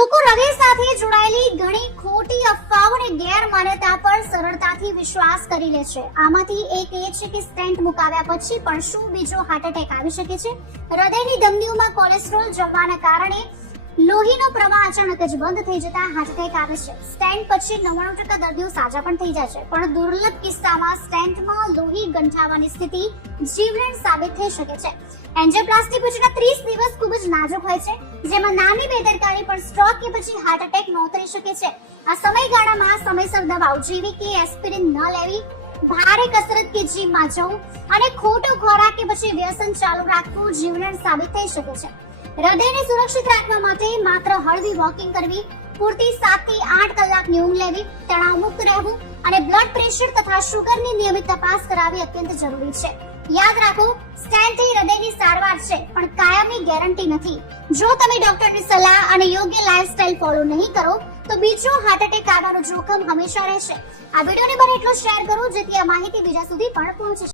લોકો હૃદય સાથે જોડાયેલી ઘણી ખોટી અફવાઓ અને ગેરમાન્યતા પર સરળતાથી વિશ્વાસ કરી લે છે. આમાંથી એક એ છે કે સ્ટેન્ટ મુકાવ્યા પછી પણ શું બીજો હાર્ટ એટેક આવી શકે છે. હૃદયની ધમનીઓમાં કોલેસ્ટ્રોલ જમવાના કારણે લોહીનો પ્રવાહ અચાનક જ બંધ થઈ જતા હાર્ટ એટેક આવે છે. સ્ટેન્ટ પછી 99% દર્દીઓ સાજા પણ થઈ જાય છે, પણ દુર્લભ કિસ્સામાં સ્ટેન્ટમાં લોહી ગંઠાવાની સ્થિતિ જીવલેણ સાબિત થઈ શકે છે. એન્જિયોપ્લાસ્ટી પછીના 30 દિવસ ખૂબ જ નાજુક હોય છે, જેમાં નાની બેદરકારી પણ સ્ટ્રોક કે પછી હાર્ટ એટેક નોંધાઈ શકે છે. આ સમયગાળામાં સમયસર દવાઓ જેવી કે એસ્પિરિન ન લેવી, ભારે કસરત કે જીમમાં જવું અને ખોટો ખોરાક કે પછી વ્યસન ચાલુ રાખવું જીવલેણ સાબિત થઈ શકે છે. હૃદયને સુરક્ષિત રાખવા માટે માત્ર હળવી વોકિંગ કરવી, પૂરતી 7 થી 8 કલાકની ઊંઘ લેવી, તણાવ મુક્ત રહેવું અને બ્લડ પ્રેશર તથા શુગરની નિયમિત તપાસ કરાવવી અત્યંત જરૂરી છે. યાદ રાખો, સ્ટેન્ટ એ હૃદયની સારવાર છે, પણ કાયમી ગેરંટી નથી. જો તમે ડોક્ટરની સલાહ અને યોગ્ય લાઇફસ્ટાઇલ ફોલો નહીં કરો તો બીજો હાર્ટ એટેક આવવાનું જોખમ હંમેશા રહેશે. આ વિડીયોને બને એટલો શેર કરો જેથી આ માહિતી બીજા સુધી પણ પહોંચે.